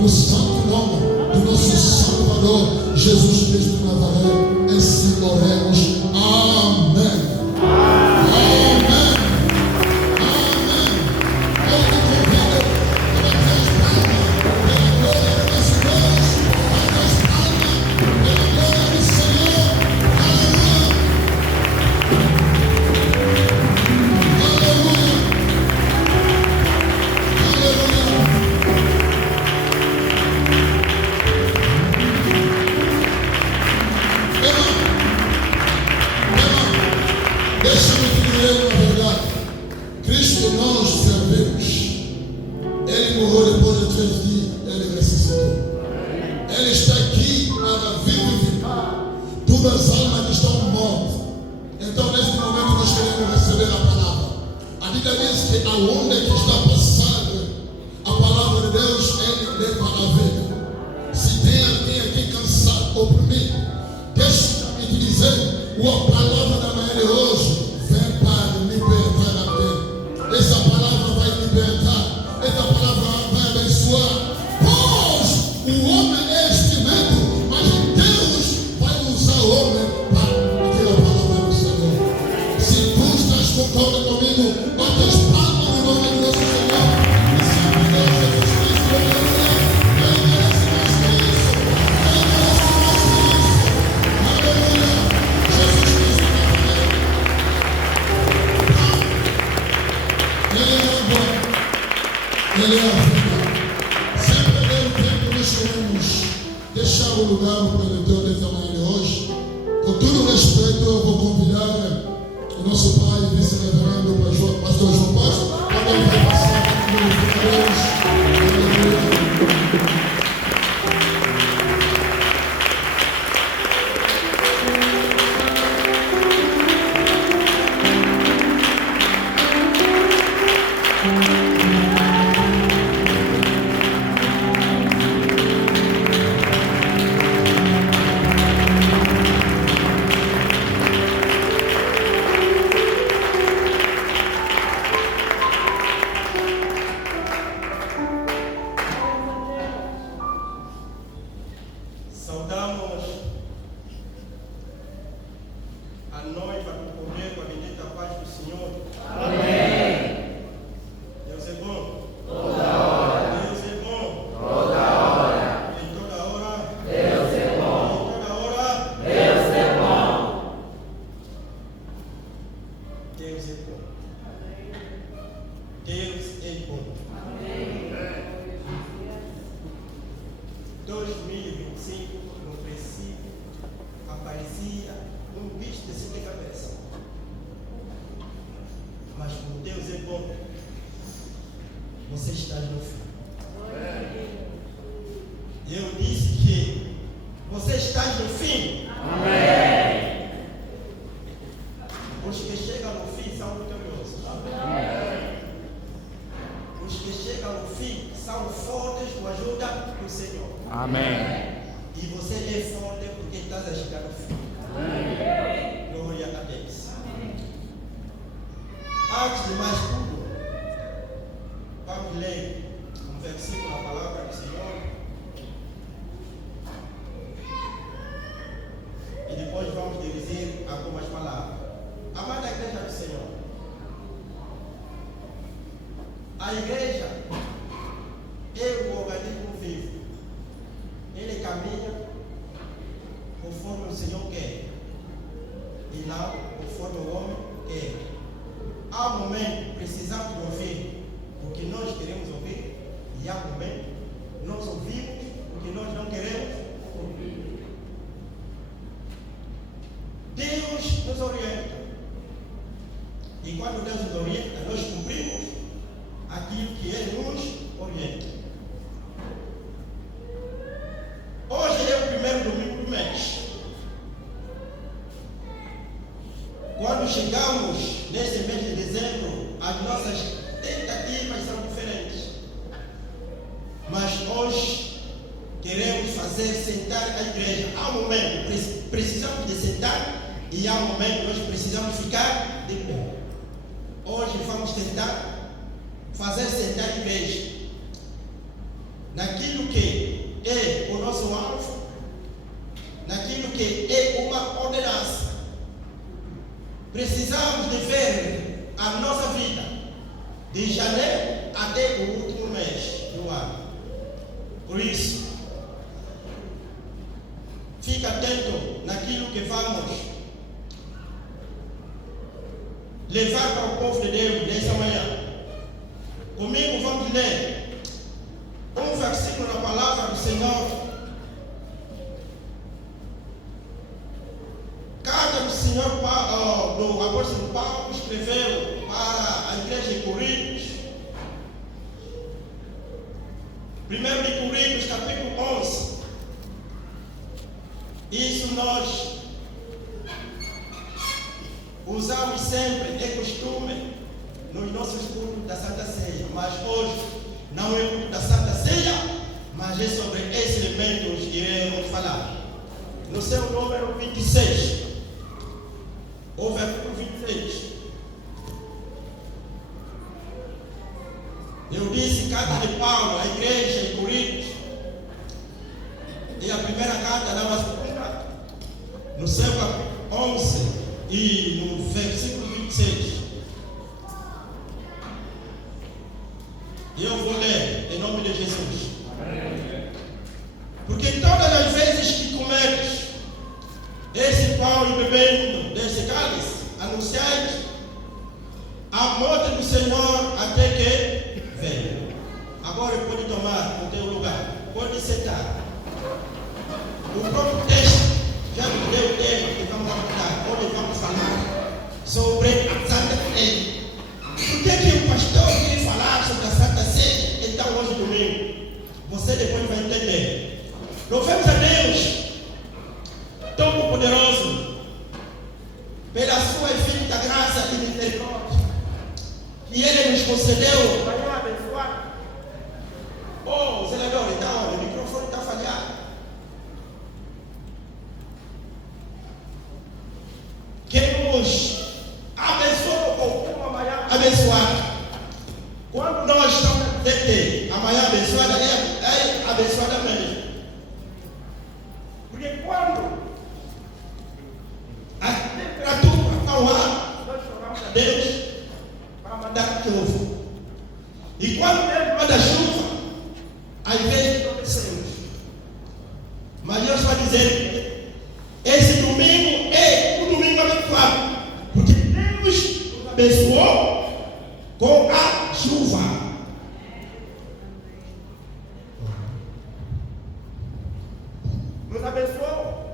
no santo nome do nosso Salvador, Jesus Cristo de Nazaré, assim oremos. Amém. fazer sentar a igreja naquilo que precisamos de ver a nossa vida de janeiro até o último mês do ano. Por isso, fica atento naquilo que vamos levar para o povo de Deus nessa manhã. Comigo vamos ler um versículo da palavra do Senhor. Carta do Senhor do apóstolo Paulo escreveu para a igreja de Coríntios. 1 de Coríntios, capítulo 11. Isso nós usamos sempre, é costume, nos nossos cultos da Santa Ceia. Mas hoje não é o culto da Santa Ceia, mas é sobre esses elementos que iremos falar. No seu número 26, ou versículo 26. Eu disse carta de Paulo à igreja de Coríntios. E a primeira carta, não a segunda, no seu capítulo 11 e no versículo 26. Eu vou ler em nome de Jesus. Porque todas as vezes que comeres esse pão e bebendo desse cálice, anunciais a morte do Senhor até que venha. Agora pode tomar o teu lugar, pode sentar. O próprio texto já nos deu o tema que vamos abordar, onde vamos falar sobre a Santa Ceia. Por que o pastor quer falar sobre a Santa Ceia? Então hoje domingo, você depois vai entender. Louvemos a Deus Todo-Poderoso pela sua infinita graça e misericórdia que Ele nos concedeu. Vai abençoar. Oh, zelador, então o microfone está falhado. Que nos abençoou com uma manhã abençoada. Quando nós estamos a dizer que a manhã abençoada é abençoada mesmo. Porque quando a temperatura está ar, nós choramos a Deus para mandar chuva. E quando Deus manda chuva, às vezes tropecemos. Mas eu só dizer que esse domingo é um domingo abençoado. Porque Deus nos abençoou com a chuva. Nos abençoou.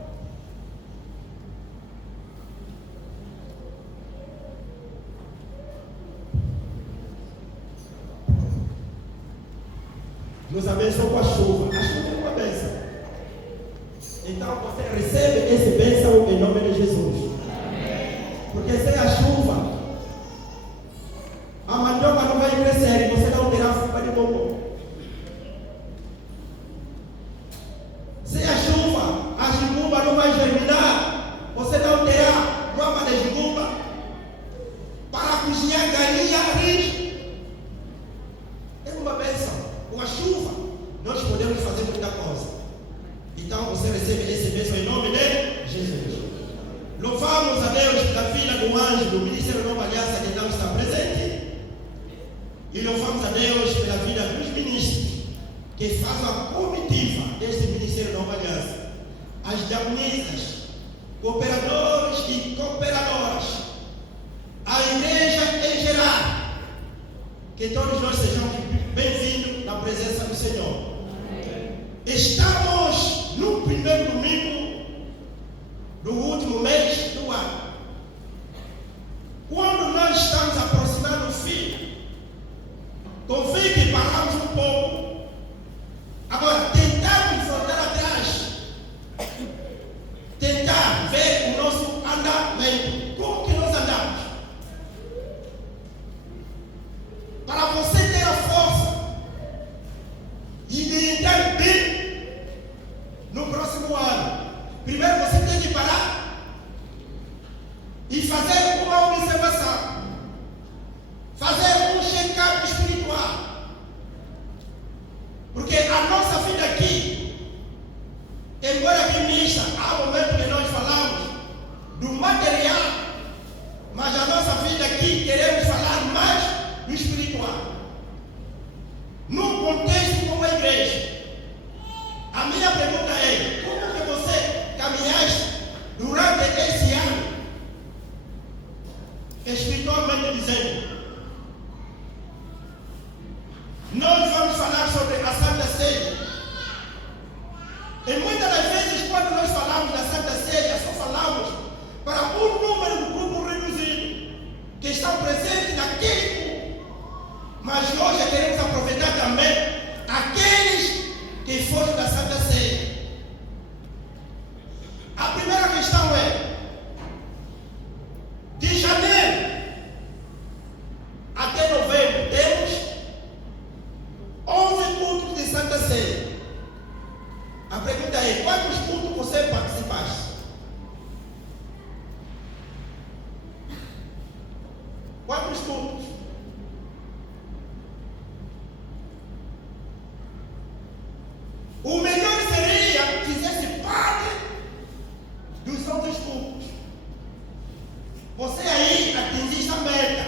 Nos abençoou com a chuva. A chuva é uma bênção. Então você recebe esse bênção em nome de Jesus. Porque sem a chuva, a mandioca não vai crescer e você não terá fruta de bombom. Sem a chuva, a jicumba não vai germinar. Você não terá grama de jicumba para cozinhar galinha rica. É uma bênção. Com a chuva, nós podemos fazer muita coisa. Então você recebe esse bênção em nome de Jesus. Louvamos a Deus pela vida do anjo do Ministério da Nova Aliança que não está presente. E louvamos a Deus pela vida dos ministros que fazem a comitiva desse Ministério da Nova Aliança. As diaconisas, cooperadores e cooperadoras, a igreja em geral. Que todos nós sejamos bem-vindos na presença do Senhor. Estamos no primeiro domingo do último mês do ano. Quando nós estamos aproximando do fim, convém que paramos um pouco. Agora, tentamos voltar atrás. Tentar ver o nosso andamento. Como que nós andamos? Para você ter a força de entender bem contexto como a igreja. A minha pergunta é: como que você caminhaste durante esse ano, espiritualmente dizendo? Nós vamos falar sobre a Santa Ceia. E muitas das vezes, quando nós falamos da Santa Ceia, só falamos para um número do grupo reduzido que estão presentes naquele culto. Mas hoje queremos aproveitar também aqueles que foram da Santa Ceia. A primeira questão é: de janeiro até novembro temos 11 cultos de Santa Ceia. A pergunta é: quantos cultos você participaste? Quantos cultos? O melhor seria que fizesse parte dos outros cultos. Você aí atingisse a meta.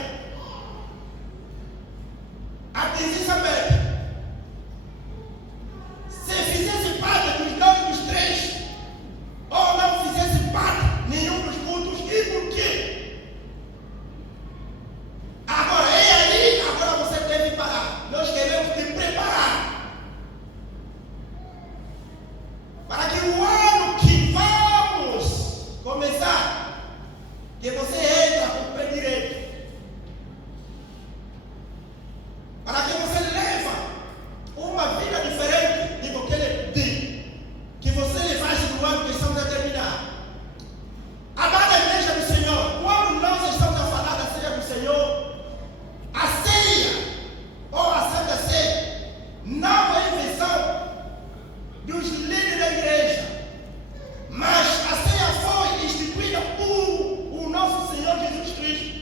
Atingisse a meta. Se fizesse parte dos dois, dos três, ou não fizesse parte nenhum dos cultos, e por quê? Agora, é aí, agora você deve parar. Nós queremos te preparar para que o ano que vamos começar, que você entra com o pé direito, para que você leva uma vida diferente de qualquer dia que você levasse no ano que estamos a terminar. Amada igreja do Senhor, quando nós estamos a falar da ceia do Senhor, a ceia ou a Santa Ceia não é invenção dos líderes da igreja, mas a ceia foi instituída por o nosso Senhor Jesus Cristo.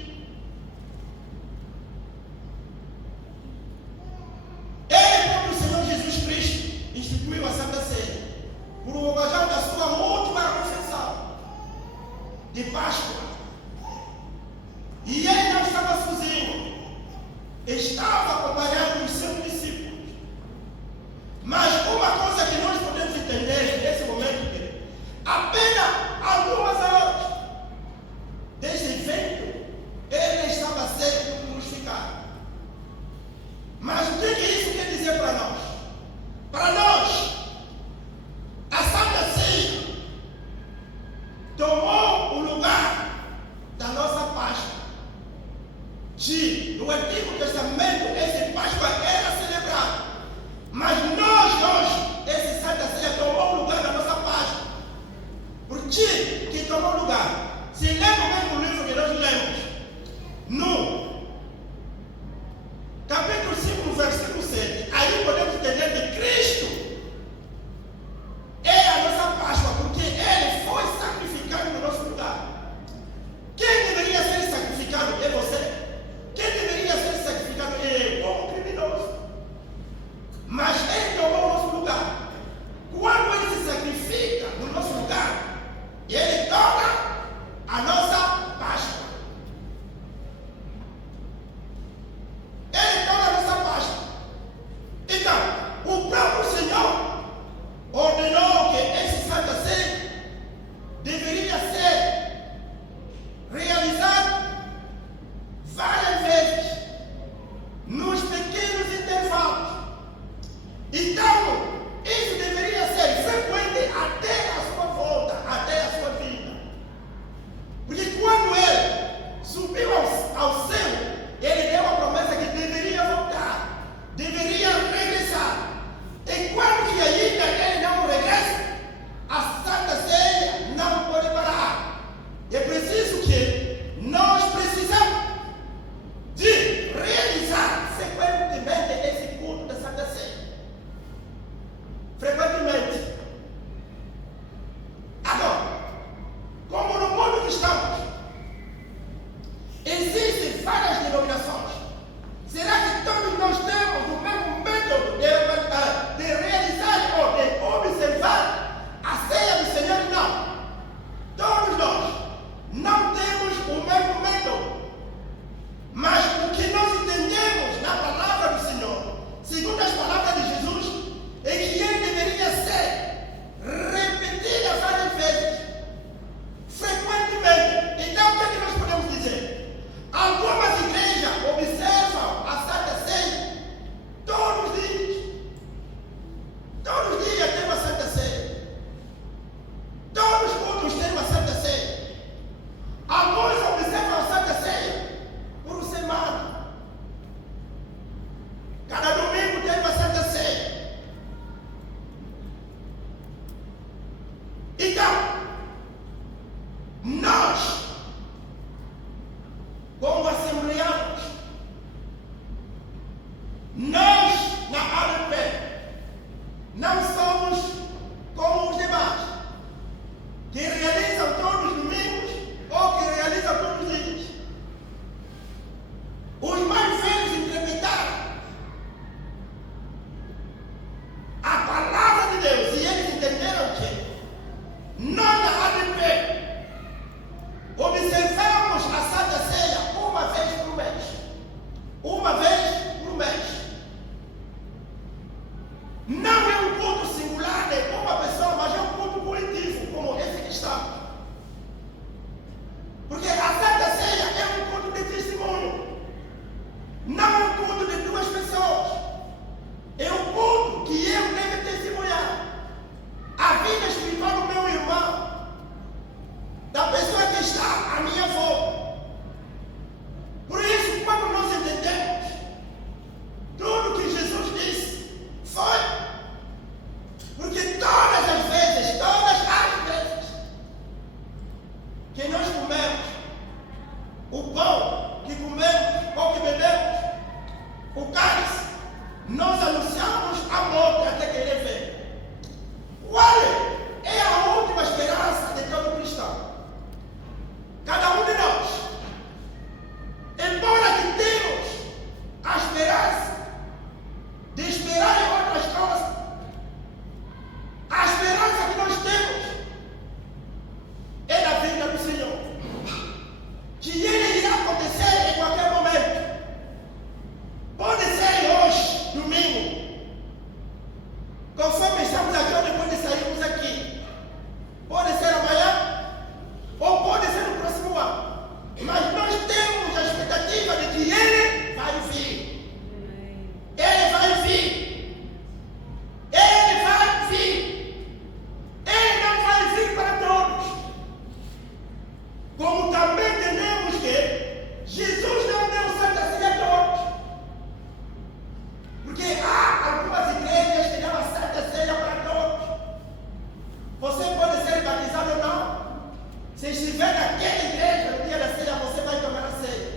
Ele próprio Senhor Jesus Cristo instituiu a Santa Ceia por ocasião da sua última refeição de Páscoa. E ele não estava sozinho, estava acompanhado dos seus discípulos. Mas uma coisa que nós podemos entender nesse momento é apenas algumas horas desse evento, ele estava sendo crucificado. Mas o que isso quer dizer para nós? Para nós, a Santa Ceia tomou o lugar da nossa Páscoa. No Antigo Testamento, esse Páscoa era celebrado. Mas nós hoje, esse Santa Ceia tomou o lugar da nossa Páscoa. Por que tomou lugar? Se lembra o mesmo livro que nós lemos, no capítulo 5, versículo 7, aí podemos entender que Cristo Não é um culto singular de uma pessoa, mas é um culto coletivo, como esse que está. Porque a Santa Ceia é um culto de testemunho. Não é um culto de duas pessoas. É um culto que eu devo testemunhar a vida espiritual do meu irmão, da pessoa que está à minha volta. Por isso, quando nós entendemos tudo que Jesus disse, foi porque todas as vezes que nós comemos o pão que comemos ou que bebemos, o cálice, nós anunciamos a morte até que Ele venha. Qual é a última esperança de todo cristão? Cada um de nós, embora que temos a esperança de esperar em outras coisas, a esperança que nós temos é na vinda do Senhor, que Ele irá acontecer em qualquer momento. Pode ser hoje, domingo, conforme estamos aqui ou depois de sairmos aqui. Pode ser amanhã, ou pode ser no próximo ano. Mas nós temos a expectativa de que Ele vai vir. Ele vai vir. Ele vai vir. Ele não vai vir para todos. Como também entendemos que Jesus não deu Santa Ceia a todos. Porque há algumas igrejas que dão a Santa Ceia para todos. Você pode ser batizado ou não. Se estiver naquela igreja no dia da ceia, você vai tomar a ceia.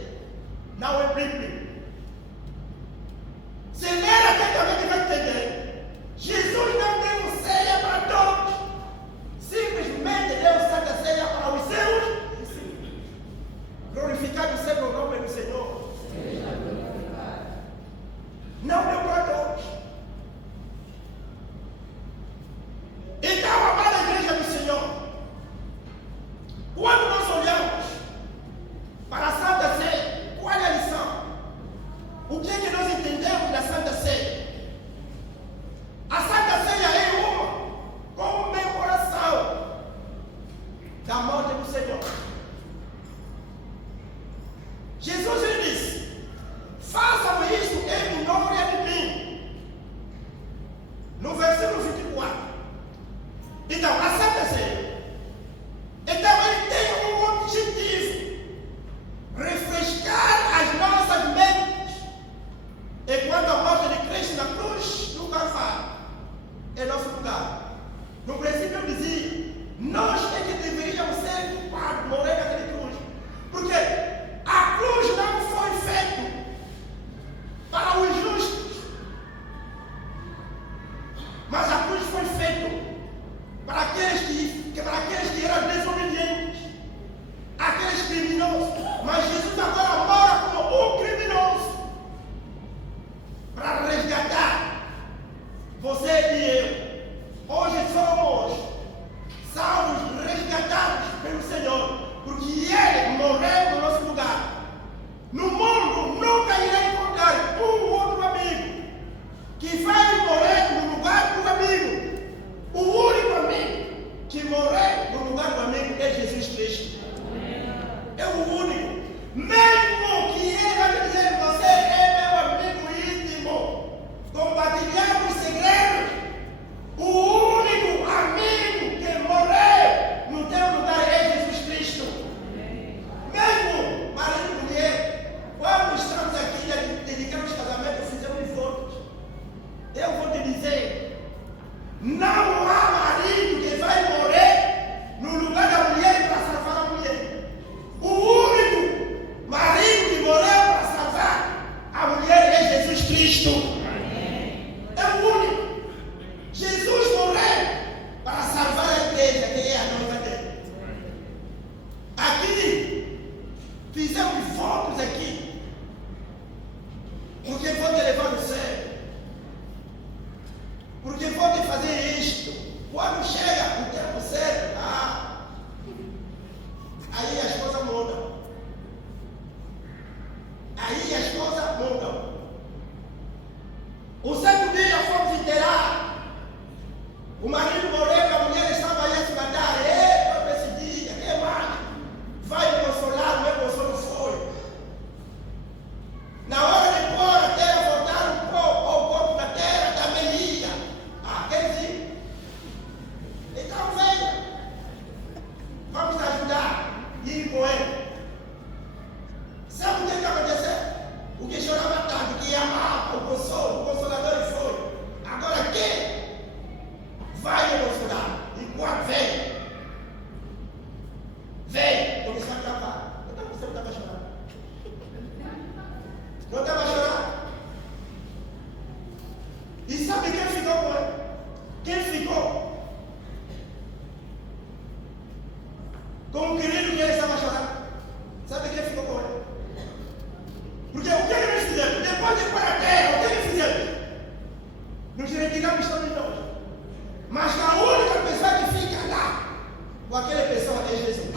Não é bíblico. Se ler atentamente vai entender. Jesus não deu ceia para todos. Simplesmente deu Santa Ceia para os seus discípulos. Glorificado seja o nome do Senhor. Não deu para todos. Então, amada igreja do Senhor, quando nós olhamos para a Santa Ceia, qual é a lição? O que é que nós entendemos da Santa Ceia? A Santa Ceia é uma comemoração da morte do Senhor. Jesus ele disse: façam isso em memória de mim. No versículo 24. Então, a Santa Ceia, então ele tem um objetivo: refrescar as nossas mentes enquanto a morte de Cristo na cruz do Calvário é nosso lugar. No princípio eu dizia, nós é que deveríamos ser culpados, morrer naquela cruz. Porque a cruz não foi feita para os justos, mas a cruz foi feita para aqueles que eram desobedientes, aqueles criminosos. Mas Jesus agora mora como um criminoso para resgatar você e eu. Hoje somos salvos, resgatados pelo Senhor, porque Ele morreu no nosso lugar. No mundo nunca irá encontrar um outro amigo que vai morrer no lugar do amigo. O único amigo que morreu no lugar do amigo é Jesus Cristo. É o único. Mesmo que Ele vai dizer: você é meu amigo íntimo, compartilhamos segredos. O único amigo que morreu no teu lugar é Jesus Cristo. Mesmo marido e mulher, quando estamos aqui dedicando os casamentos, fizemos votos. Eu vou te dizer: não há marido que vai morrer no lugar da mulher para salvar a mulher. O único marido que morreu para salvar a mulher é Jesus Cristo. É o único. Jesus morreu para salvar a igreja, que é a noiva dele. Aqui, fizemos votos aqui, porque vou te levar no céu, porque vou te fazer isto. Quando chega o tempo certo, aí as coisas mudam. Aí as coisas mudam. O certo dia fomos inteirar sabe quem ficou com ele? Quem ficou com o querido que ele estava chorando? Sabe quem ficou com ele? Porque o que eles fizeram? Depois de ir para a terra, o que eles fizeram? Nos retiramos todos nós. Mas a única pessoa que fica lá com aquela pessoa é Jesus.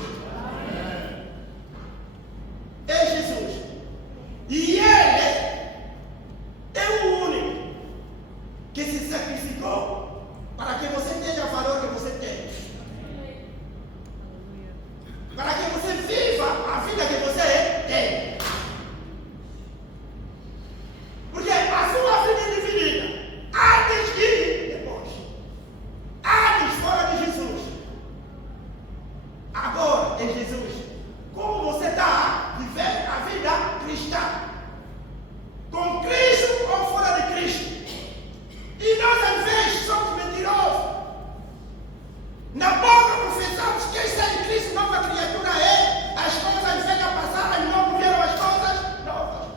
É Jesus. E Ele é o único que se sacrificou para que você tenha o valor que você tem. Para que você viva a vida que você tem. Porque a sua vida é dividida antes e depois. Antes fora de Jesus. Agora em Jesus. Como você está vivendo a vida cristã? Com Cristo ou fora de Cristo? E nós às vezes somos mentirosos. Na boca confessamos que está em Cristo, nova criatura é. As coisas velhas passaram e não vieram as coisas novas.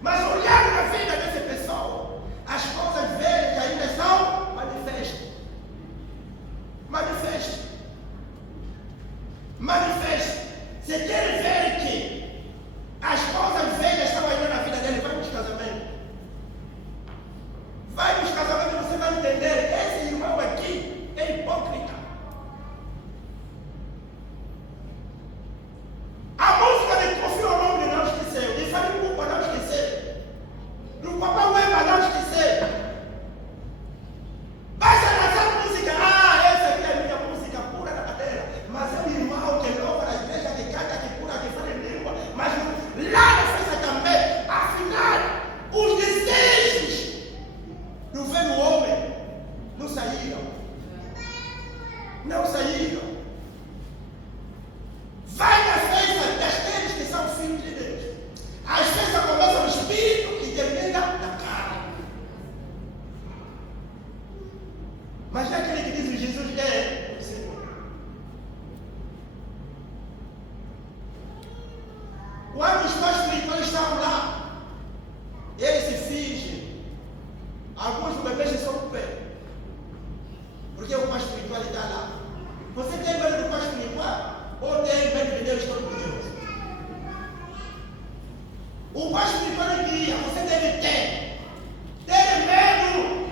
Mas olhando na vida dessa pessoa, as coisas velhas ainda são manifestas. Manifestas. Manifestas. Você quer ver que as coisas velhas estão ainda na vida dele? Vai nos casamentos. Vai nos casamentos, você vai entender. Esse irmão aqui é hipócrita. A música de Kofi Olomide não esqueceu. De Fali Ipupa não esqueceu. Do Papa Wemba não esqueceu. Basta lançar música. Ah, essa aqui é a minha música pura da cadeira. Mas é o irmão que louva na igreja, que canta, que cura, que fala em língua. Mas lá na festa também, afinal, os desejos do velho homem não saíram. Não saíram. Vai na festa daqueles que são filhos de Deus. As festas começam no espírito e terminam na carne. Mas não é aquele que diz que Jesus é o Senhor. Quando os pais espirituais estavam lá, eles se fingem. Alguns bebês são o pé. Porque o pai espiritual está lá. Você tem medo do pai espiritual? Ou tem medo de Deus Todo-Poderoso? O pai espiritual é guia. Você deve ter. Ter medo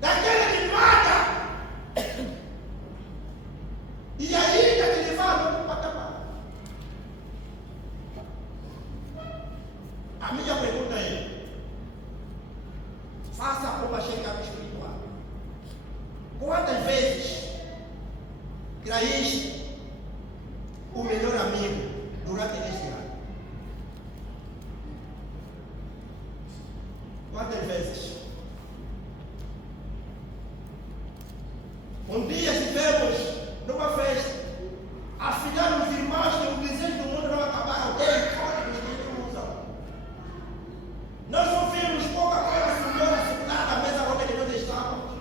daquele que mata. E ainda que leva a outro patamar. A minha pergunta é: faça a prova chegar espiritual. Quantas vezes traíste o melhor amigo durante este ano? Quantas vezes? Um dia estivemos numa festa. Afinal, os irmãos que o desejo do mundo não acabaram. Tem códigos que eles usam. Nós ouvimos Coca-Cola sentada à mesa onde nós estávamos.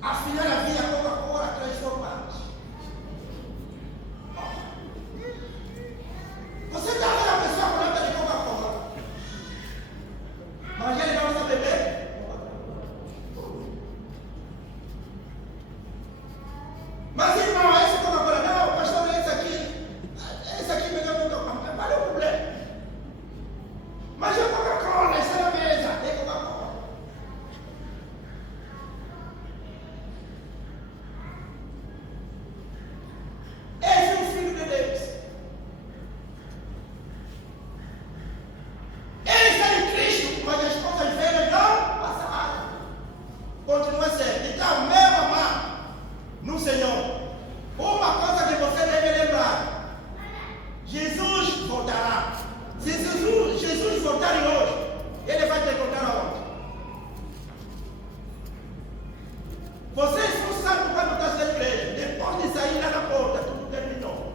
Afinal, havia Coca-Cola transformada. Você está vendo a pessoa com lata de Coca-Cola, mas ele não sabe beber? Mas irmão, esse Coca-Cola não, pastor, esse aqui melhor não tocar. Qual é o problema? Mas é Coca-Cola, está na mesa, é Coca-Cola. Esse é o Filho de Deus. Ele está em Cristo, mas as coisas velhas não passaram. Continua sendo. Então, meu amado, no Senhor, uma coisa que você deve lembrar: Jesus voltará. Se Jesus voltar hoje, Ele vai te encontrar aonde? Vocês não sabem quando está na igreja. Depois de sair lá na porta, tudo terminou.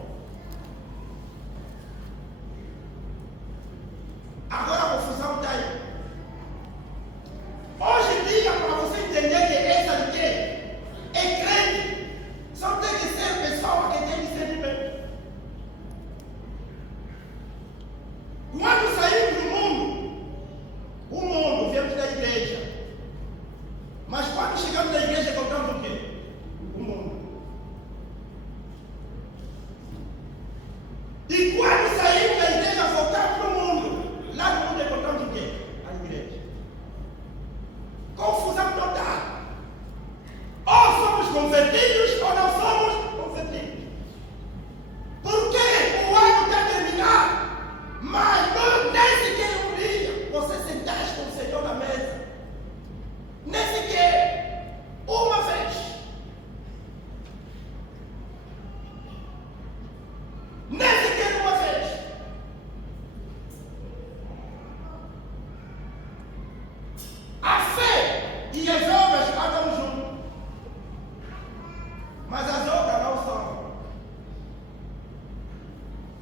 Agora a confusão está aí. Hoje em dia, para você entender que essa de quê? É crente. Só tem que ser pessoa que tem discernimento. Quando saímos do mundo, o mundo, viemos da igreja. chegamos na igreja e encontramos o quê? O mundo. E quando saímos da igreja, voltamos para o mundo. Lá no mundo encontramos o quê? A igreja. Confusão total. Ou somos convertidos ou não somos convertidos. Porque o ano está terminado. Mas não, nem sequer um dia você sentaste com o Senhor na mesa. Nem sequer uma vez. Nem sequer uma vez. A fé e as obras andam juntos. Mas as obras não são.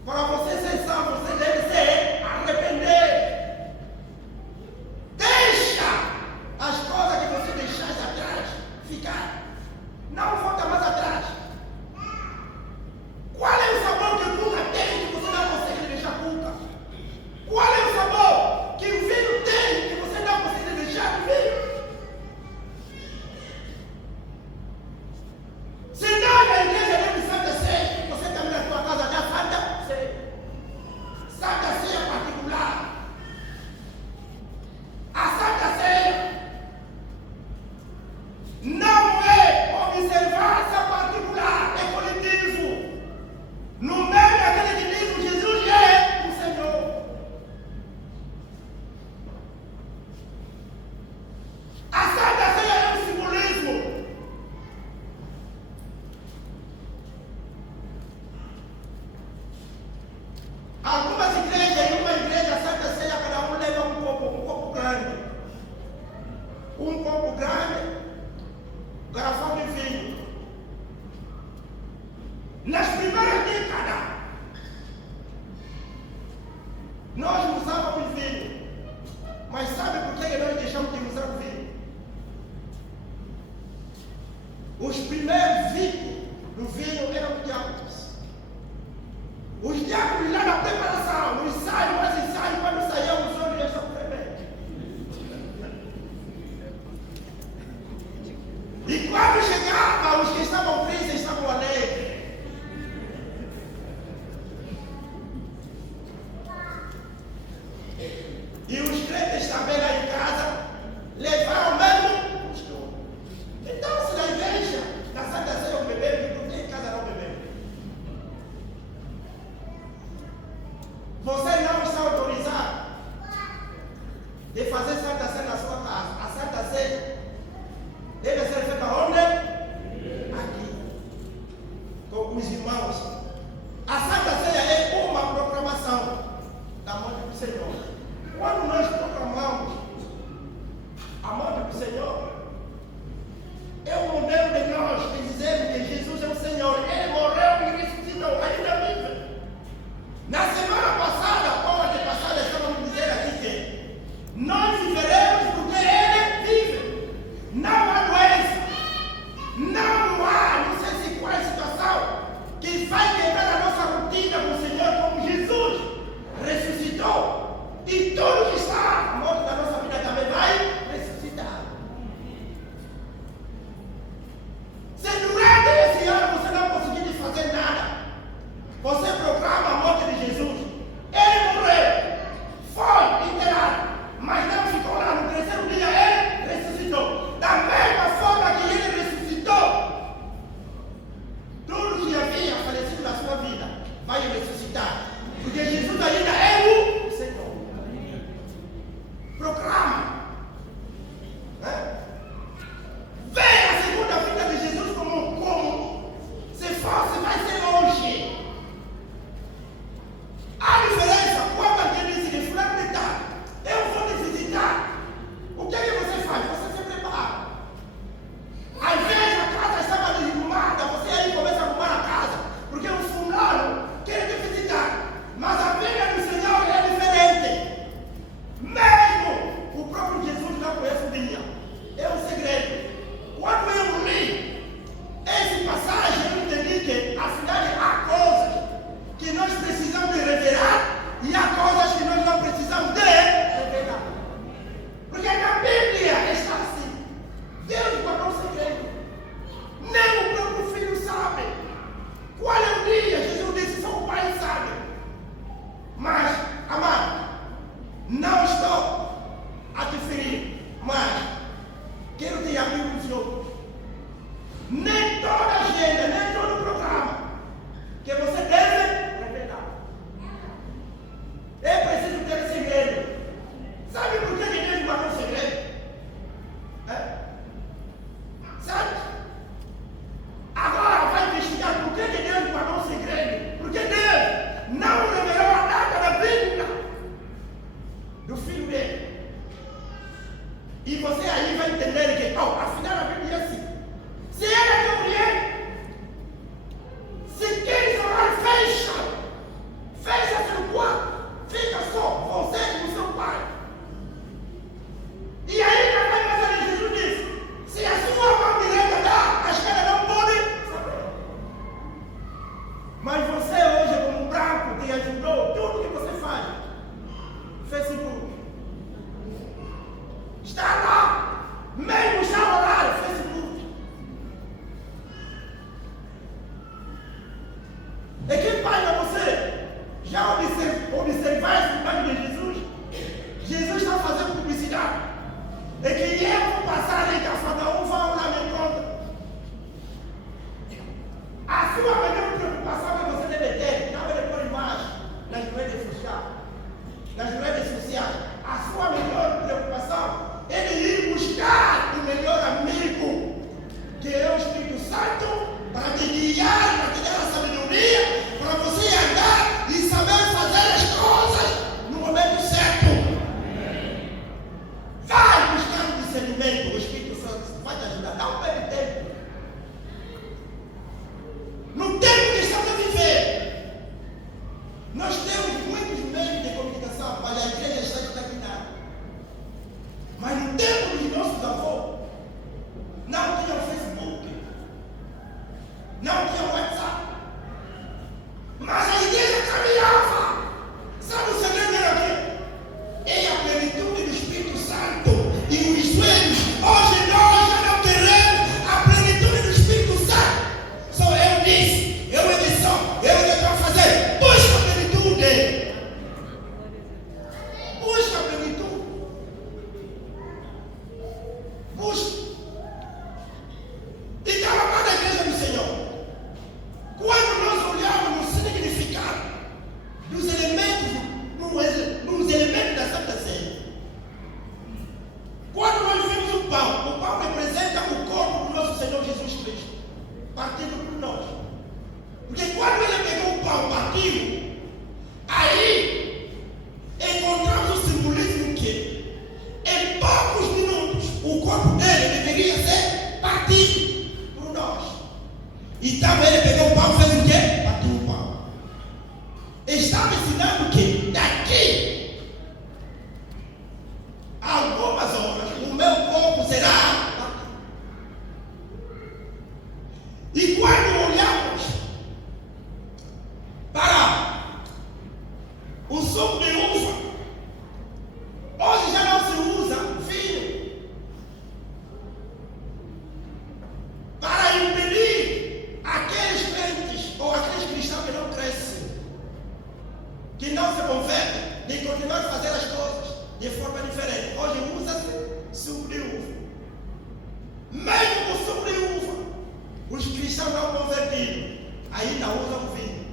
Para você ser salvo, você deve se arrepender. Deixa as coisas que você deixaste atrás ficar. Não volta mais atrás. Qual é o sabor que o cuca tem que você não consegue deixar cuca? Qual é o sabor que o vinho tem que você não consegue deixar o vinho? Se não, a igreja deve Santa Ceia, você também na sua casa dá Santa Ceia. Santa Ceia particular. A Santa Ceia não é observância particular, é coletivo. No meio daquele que diz Jesus é o Senhor. A Santa Ceia é um simbolismo. Algumas igrejas, em uma igreja, a Santa Ceia, cada um leva um copo grande. Um copo grande, garrafão de vinho. Nas primeiras décadas, nós usávamos vinho. Mas sabe por que nós deixamos de usar o vinho? Os primeiros vídeos do vinho eram diáconos. Os diáconos lá na preparação, no ensaio, mas ensaio, quando saíam os olhos estavam tremendo. E quando chegava, os que estavam tristes estavam alegres. E os crentes também lá em casa levaram mesmo costume. Então, se na igreja, na Santa Ceia, eu beber não perde tempo. No tempo que estamos a viver, nós temos muitos meios de comunicação, mas a igreja está estagnada. Mas no tempo dos nossos avós, não tinha o Facebook, não tinha o WhatsApp, mas a igreja caminhava. Sabe o segredo era o quê? É a plenitude do Espírito Santo e os joelhos. Hoje nós já não queremos a plenitude do Espírito Santo. Só eu disse, eu estou fazer. Busca a plenitude. Busca a plenitude. Busca. Então, amada igreja do Senhor, quando nós olhamos no significado dos elementos, nos elementos da Santa Ceia, quando nós vimos o pão representa o corpo do nosso Senhor Jesus Cristo, partido por nós. Porque quando ele pegou o pão partido, aí encontramos o simbolismo que, em poucos minutos, o corpo dele deveria ser partido por nós. Então ele pegou o pão e fez o quê? Partiu o pão. Estava ensinando que daqui a algumas horas o meu corpo será partido. E quando olhamos para o suco de uva, hoje já não se usa vinho para impedir aqueles crentes ou aqueles cristãos que não crescem, que não se convertem, de continuar a fazer as coisas de forma diferente. Hoje usa-se suco de uva. Mesmo com suco de uva, os cristãos não convertidos ainda usam vinho.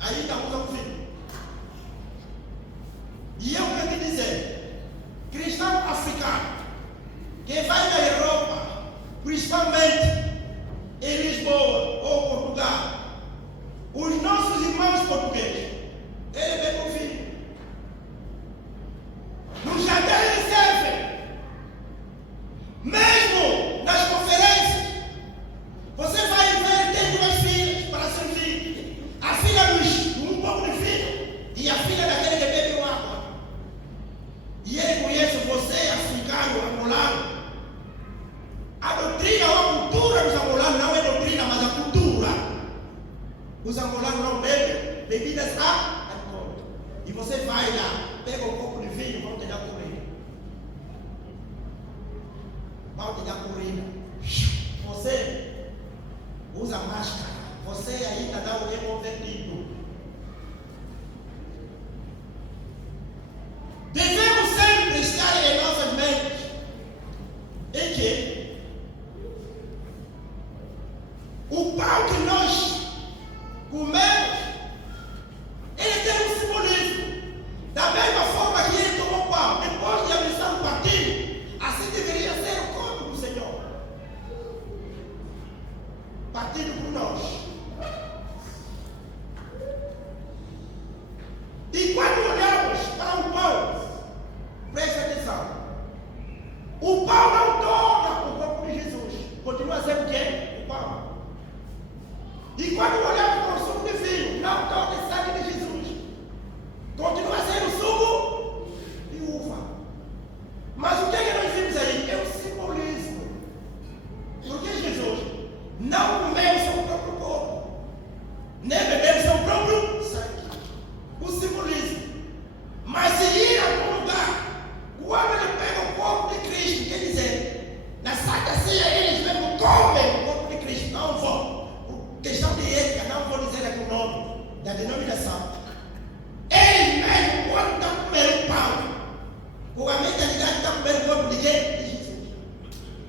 Ainda usam vinho. E eu quero te dizer, cristão africano, que vai na Europa, principalmente em Lisboa ou Portugal, os nossos irmãos portugueses, ele bebe o vinho. No jantar eles servem. Mesmo nas conferências, você vai ver, tem duas filhas para servir. A filha dos um pouco de vinho e a filha daquele que bebe água. E ele conhece você, africano, angolano. A doutrina ou a cultura dos angolanos não é doutrina, mas a cultura. Os angolanos não bebem bebidas alcoólicas. E você vai lá, pega um copo de vinho e vão te dar corrida. Vão te dar corrida. Você usa máscara. Você ainda dá o reconvertido. Devemos sempre estar em nossas mentes em que o pão que nós comemos, ele tem um simbolismo. Da mesma forma que ele tomou pão, depois de abençoar o partido, assim deveria ser o corpo do Senhor. Partido por nós. E quando olhamos para o pão, preste atenção. O pão não torna o corpo de Jesus. Continua sendo o quê? O pão. E quando olhamos para o suco de vinho, não torna o sangue de Jesus. Continua sendo suco de uva. Mas o que é que nós vimos aí? É o simbolismo. Porque Jesus não comeu o seu próprio corpo, nem bebeu o seu próprio sangue. O simbolismo. Mas se ir a algum lugar, quando ele pega o corpo de Cristo, quer dizer, na Santa Ceia eles mesmo comem o corpo de Cristo. Não vou, questão de ética, não vou dizer aqui o nome da denominação. Eles mesmo, quando estão comendo pão, com a mentalidade estão comendo o corpo de quem? De Jesus.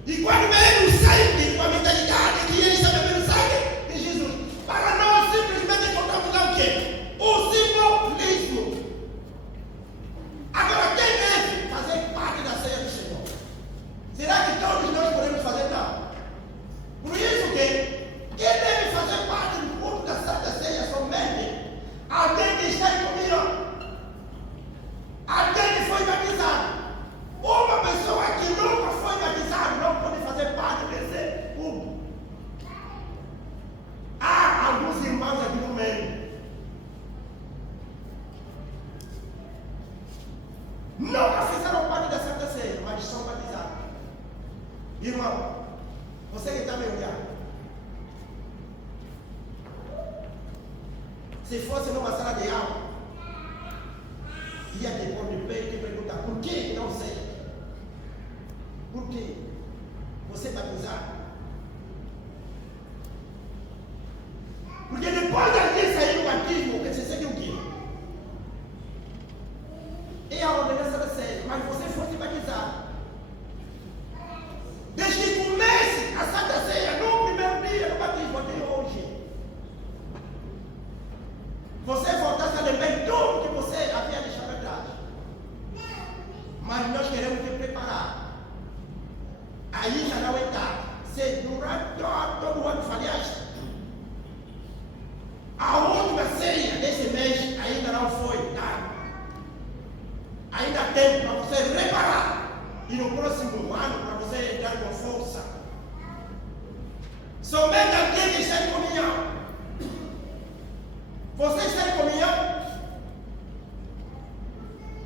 E quando bebem o sangue, com a mentalidade que eles estão bebendo o sangue de Jesus. Para nós simplesmente encontramos lá o quê? O simbolismo. Agora, quem deve fazer parte da ceia do Senhor? Será que todos nós podemos fazer? Não. Por isso que quem deve fazer parte do culto da Santa Ceia somente alguém que está em comunhão, alguém que foi batizado. Uma pessoa que nunca foi batizada não pode fazer Irmão, você que está me olhando, se fosse numa sala de aula, ia te pôr de pé e te perguntar, por que? Não sei. Por que? Você está acusado? Porque depois da gente sair do batismo, você segue o quê? É a ordenança da série, mas você fosse batizado. Desde que comece a Santa Ceia, no primeiro dia do batismo até hoje, você voltasse a lembrar tudo que você havia deixado atrás. Mas nós queremos te preparar. Ainda não é tarde. Se durante todo o ano falhaste, a última ceia desse mês ainda não foi dada. Ainda há tempo para você reparar. E no próximo ano para você entrar com força. Somente aquele que está em comunhão. Você está em comunhão?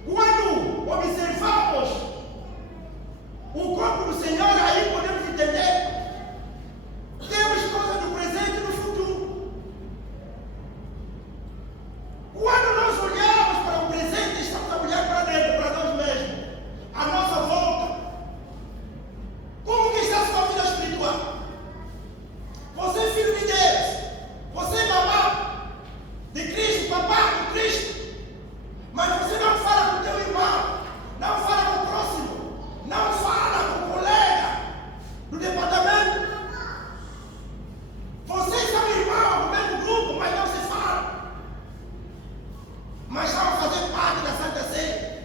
Quando observamos o corpo do Senhor, aí podemos entender. Temos coisas do presente e do futuro. Quando nós olhamos para o presente, estamos a olhar para dentro, para nós mesmos. A nossa volta. Como que está a sua vida espiritual? Você é filho de Deus. Você é mamão de Cristo, papá de Cristo. Mas você não fala com o teu irmão. Não fala com o próximo. Não fala com o colega do departamento. Vocês são irmãos do mesmo grupo, mas não se falam. Mas vão fazer parte da Santa Ceia.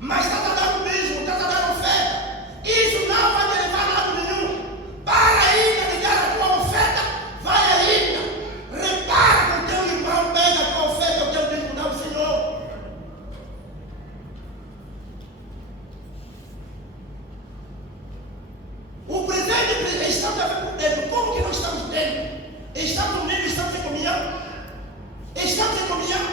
Mas está dando mesmo, está dando oferta. Isso não vai te levar a lado nenhum. Para ainda de dar a tua oferta, vai ainda. Repara com o teu irmão, pega a tua oferta, o teu dízimo, não, Senhor. O presente estamos a ver por dentro. Como que nós estamos dentro? Estamos unidos, estamos em comunhão? Estamos em comunhão?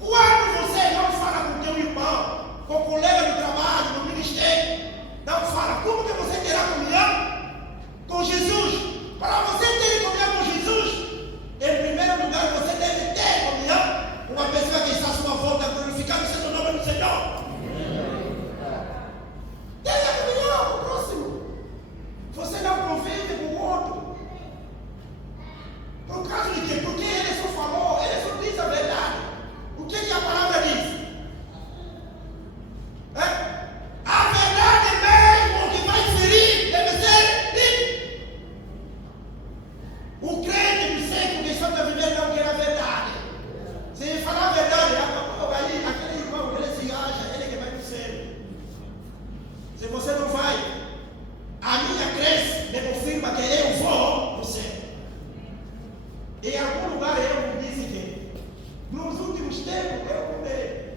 Quando você não fala com o teu irmão, com o colega do trabalho, no ministério, não fala, como que você terá comunhão com Jesus? Para você ter comunhão com Jesus, em primeiro lugar você deve ter comunhão com uma pessoa que está à sua volta, glorificando seja o nome do Senhor. Tenha comunhão com o próximo. Você não convive com o outro. Por causa de quê? Porque ele só falou, ele só diz a verdade. O que a palavra diz? A verdade mesmo que vai ferir deve ser dito. O crente do século que está vivendo não quer a verdade. Se ele falar a verdade, aí aquele irmão, ele se acha, ele que vai para o céu. Se você não vai, a minha crença me confirma que eu vou para o céu. Em algum lugar eu me disse que nos últimos tempos eu mudei.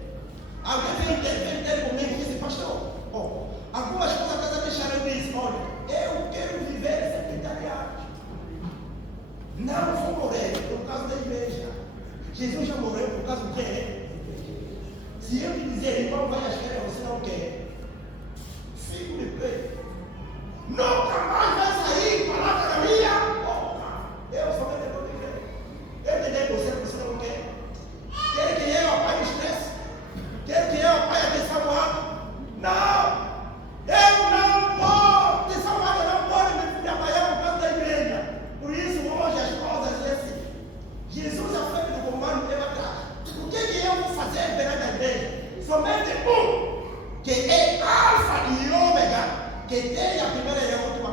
Alguém veio ter comigo e disse, pastor, algumas coisas que você deixaram eu disse, olha, eu quero viver 70 anos. Não vou morrer por causa da igreja. Jesus já morreu por causa do quê? Se eu te dizer, irmão, vai às férias, você não quer. Fico de pé. Nunca mais vai sair palavra da minha boca. Eu somente estou dizendo. Eu te dei você não quer. Quer que eu apague o estresse? Quer que eu apague a tensão alta? Não! Eu não posso! Tensão alta não pode me apagar por causa da igreja. Por isso, hoje as coisas é assim. Jesus à frente do comando teve atrás. O que eu vou fazer perante a igreja? Somente um, que é alfa e ômega, que tem a primeira e a última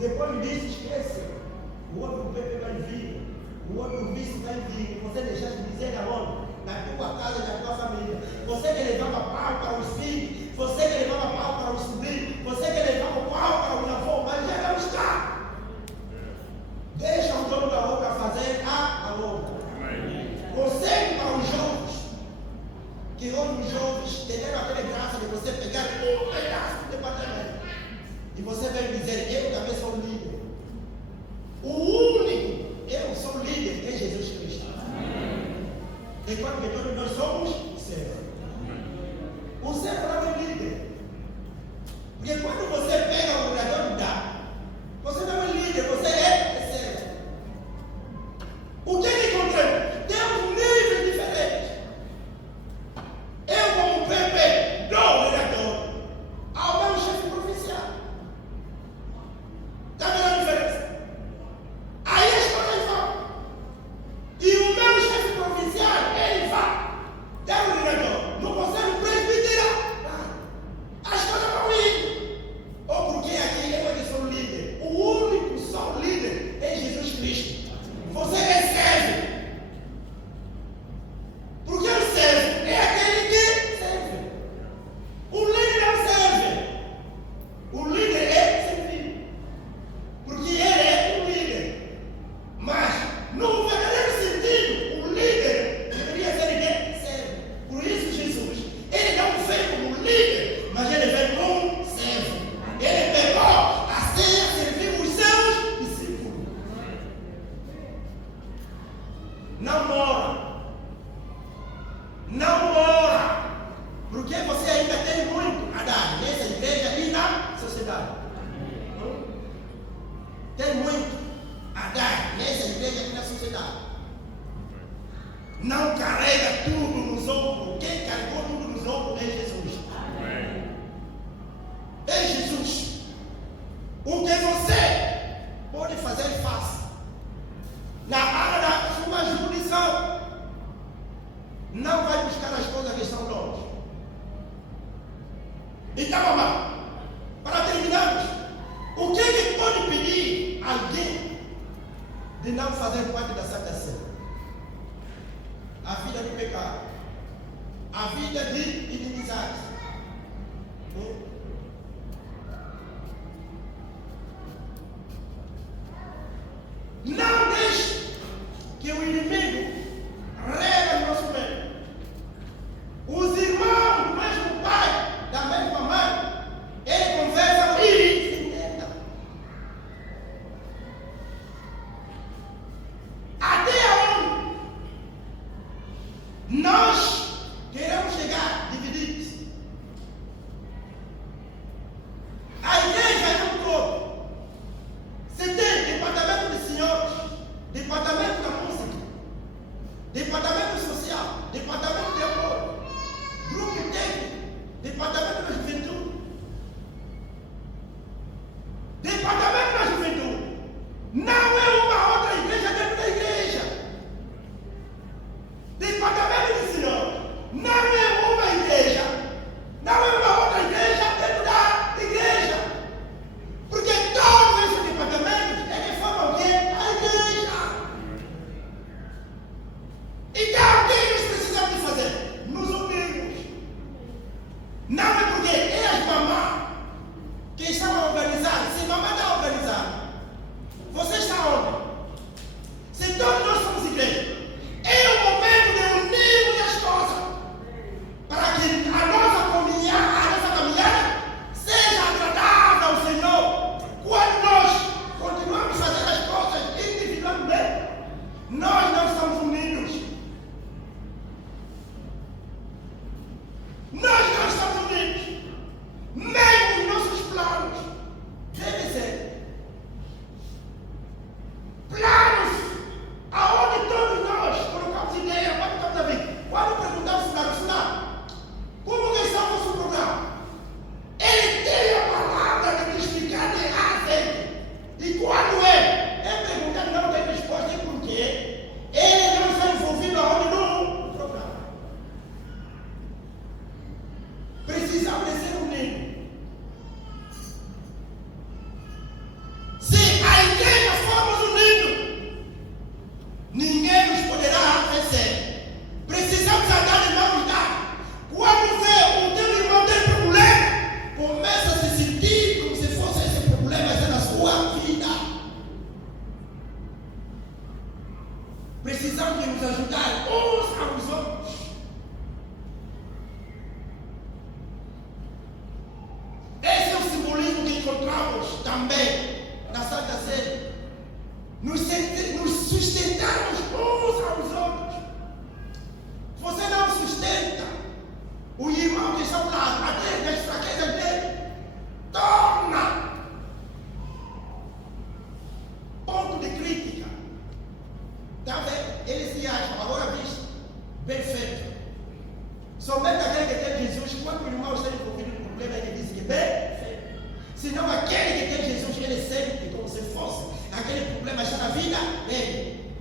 Depois me disse, esquece. O outro Pepe vai vir. O outro vice vai vir. Você deixaste de dizer aonde? Na tua casa e na tua família. Você que levava pau para os filhos. Você que levava pau para os sobrinhos. Você que levava pau para o avô. Mas já não está. Deixa o dono da obra fazer a obra. Conselho para os jovens. Que hoje os jovens terão aquela graça de você pegar um pedaço do departamento. E você vai dizer, eu também sou líder. O único, eu sou líder, é Jesus Cristo. Enquanto que todos nós somos servos. O servo não é líder. Porque quando você pega o orador dá, você não é líder, você é servo. O que encontramos? Temos níveis diferentes. Eu, como Pepe, dou o orador ao meu chefe provincial. Está vendo a diferença? Aí as coisas vão. E o meu chefe provincial, ele vai. Dá o orador no conselho presbiteral. As coisas vão indo. Ou porque aqui eu é que sou líder. O único só líder é Jesus Cristo. Você recebe. Porque o servo é aquele que serve. O líder não serve. O líder é servir. Porque ele é o líder. Mas, no verdadeiro sentido, o líder deveria ser quem serve. Por isso, Jesus, ele não veio como líder, mas ele veio como servo. Ele pegou a ceia, serviu os seus discípulos. Não mora. Não mora. Porque você ainda tem muito a dar nessa igreja e na sociedade. Tem muito a dar nessa igreja e na sociedade. Não carrega tudo nos ombros. Quem carregou tudo nos ombros é Jesus. É Jesus. O que você pode fazer, faça. Na área da sua jurisdição. Não vai buscar as coisas que estão longe. Então, vamos. Para terminarmos, o que pode pedir alguém de não fazer parte da Santa Ceia? A vida de pecado. A vida de inimizade. Não deixe que o inimigo rega no nosso meio. Os irmãos do mesmo pai, da mesma mãe, ele conversa e se entenda. Até onde nós queremos chegar divididos. A igreja é um todo. Você tem departamento de senhores, departamento da música, departamento social, departamento de apoio, grupo técnico, departamento da juventude. Departamento da juventude não é uma outra igreja dentro da igreja. Departamento de senhores não é uma igreja, não é uma outra igreja dentro da igreja. Porque todos esses departamentos é que formam o quê? A igreja. Então, o que nós precisamos de fazer? Nos unirmos. Não é porque é as mamães que estão organizadas. Se mamãe está organizada, você está onde? Se todos nós somos igreja, é o momento de unirmos as coisas para que a nossa caminhada seja agradável ao Senhor. Quando nós continuamos a fazer as coisas individualmente, nós não estamos unidos. Nós não estamos unidos. Nem os nossos planos devem ser planos aonde todos nós colocamos ideia. Quando estamos a vir, quando perguntamos para o Fulano, como que está o nosso programa? Ele tem a palavra de explicar de A a Z. E quando é perguntar, não tem resposta, é porque ele não está envolvido aonde no programa. também, na Santa Ceia, nos sustentarmos uns aos outros. Você não sustenta o irmão que está ao lado, aquele das fraquezas dele, torna ponto de crítica. Está vendo? Ele se acha, agora visto, perfeito. Somente aquele que tem Jesus, quando o irmão está envolvido no problema, ele diz que perfeito. Senão aquele que tem Jesus, ele sente como se fosse aquele problema está na vida dele.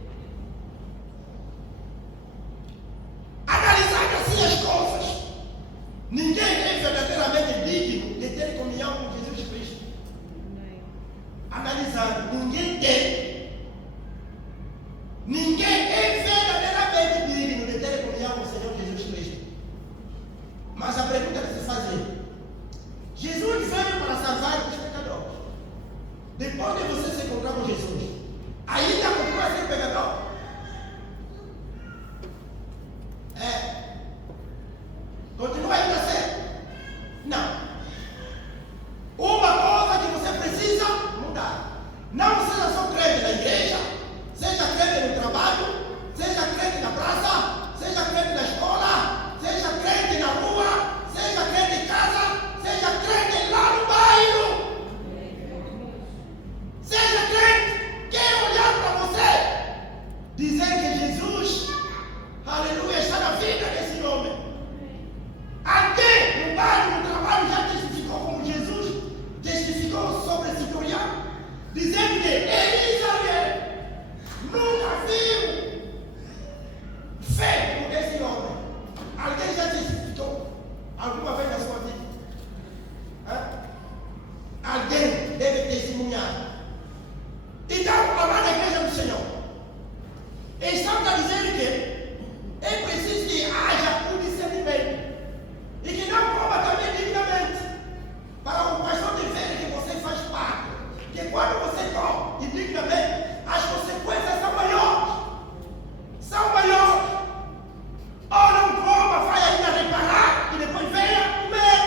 Analisando assim as coisas, ninguém é verdadeiramente digno de ter comunhão com Jesus Cristo. Analisando, ninguém tem. Ninguém é verdadeiramente digno de ter comunhão com o Senhor Jesus Cristo. Mas a pergunta que se fazer: Jesus veio para salvar os pecadores. Depois de você se encontrar com Jesus, ainda continua a ser pecador? Continua ainda a ser? Não. Uma coisa que você precisa mudar. Não seja só crente na igreja, seja crente no trabalho, seja crente na praça, seja crente na escola, seja crente na rua, seja crente em casa, seja crente lá no bairro. Seja crente, quem olhar para você, dizer que Jesus, aleluia, está na vida desse homem. Alguém no bairro, no trabalho, já testificou como Jesus testificou sobre esse Cipriano, dizendo que Elizabeth nunca viu fé como esse homem. Alguém já testificou alguma vez na sua vida? Alguém deve testemunhar. Então, amada igreja do Senhor, estamos a dizer que é preciso que haja um discernimento e que não coma também dignamente, para o pastor dizer que você faz parte, que quando você come indignamente, as consequências são maiores. São maiores. Ou não coma, vai ainda reparar e depois venha comer.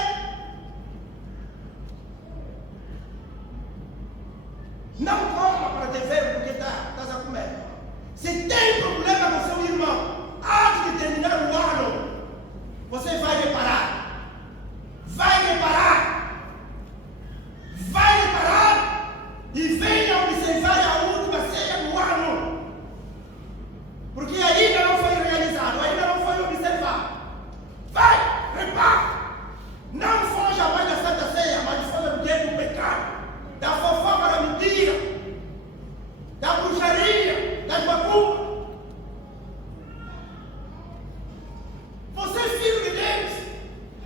Não coma para te ver porque estás a comer. Se tem problema com seu irmão, antes de terminar o ano, você vai reparar. Vai reparar. Vai reparar e venha observar a última ceia do ano. Porque ainda não foi realizado, ainda não foi observado. Vai, repara. Não foge mais da Santa Ceia, mas foge do dia do pecado, da fofoca, da mentira, da bruxaria, das macumbas. Você, filho de Deus,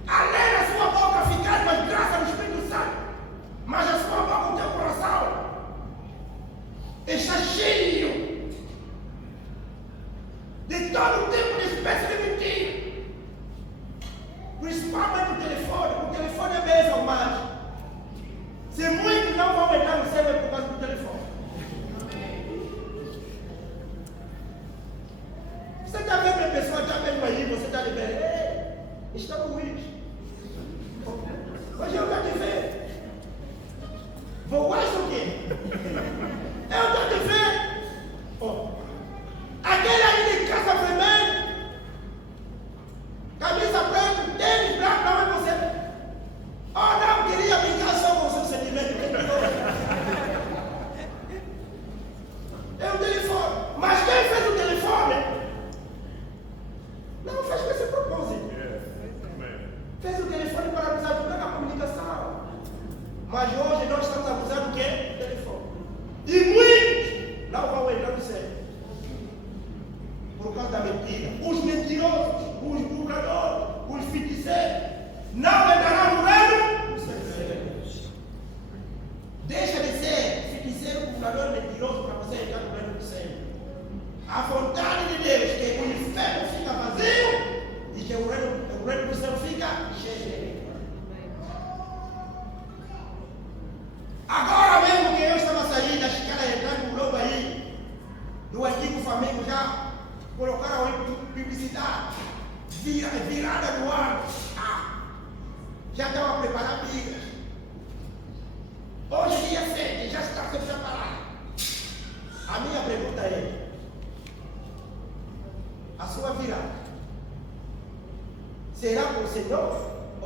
além da sua boca ficar com as graças do Espírito Santo, mas a sua boca, o teu coração, está cheio de todo tipo de espécie de mentira. Principalmente o telefone é mesmo, mas se muitos não vão entrar no céu é por causa do telefone. Você está vendo a pessoa, está vendo aí, você está liberando. Ei, estamos ruins. Hoje eu quero te ver. Vou mais o quê? Eu quero te ver. Oh. Aquele aí de casa vermelha, camisa preta, tênis branco, não é você. Oh, não, queria brincar só com o seu sentimento. É o telefone. Mas quem fez o telefone não fez com esse propósito. Fez o telefone para nos ajudar na comunicação. Mas hoje nós estamos abusando do quê? Do telefone. E muitos não vão entrar no céu por causa da mentira. Os mentirosos, os burladores, os feiticeiros não entrarão no reino dos céus. Deixa de ser feiticeiro, burlador, mentiroso para você entrar no reino dos céus. A vontade de Deus é que o inferno fica vazio e que o reino do céu fica cheio.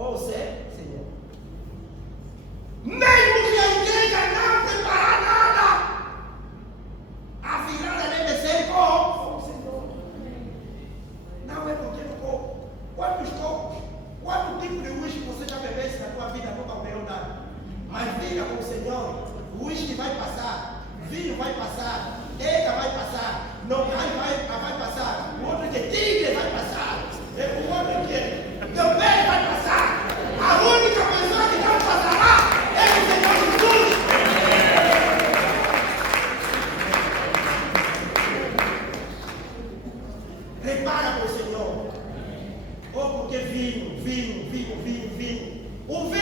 Ou Senhor. Mesmo que a igreja não preparar nada, a virada deve ser com o Senhor. Não é porque no copo. Quantos copos, quanto tipo de uísque você já bebesse na tua vida, nunca bebeu nada. Mas fica com o Senhor, o uísque vai passar, vinho vai passar, teca vai passar, não vai passar, o outro que é tigre vai passar, o outro que também vai passar. A única pessoa que não passará é o Senhor Jesus. Prepara para o Senhor. Ou porque vinho. O vinho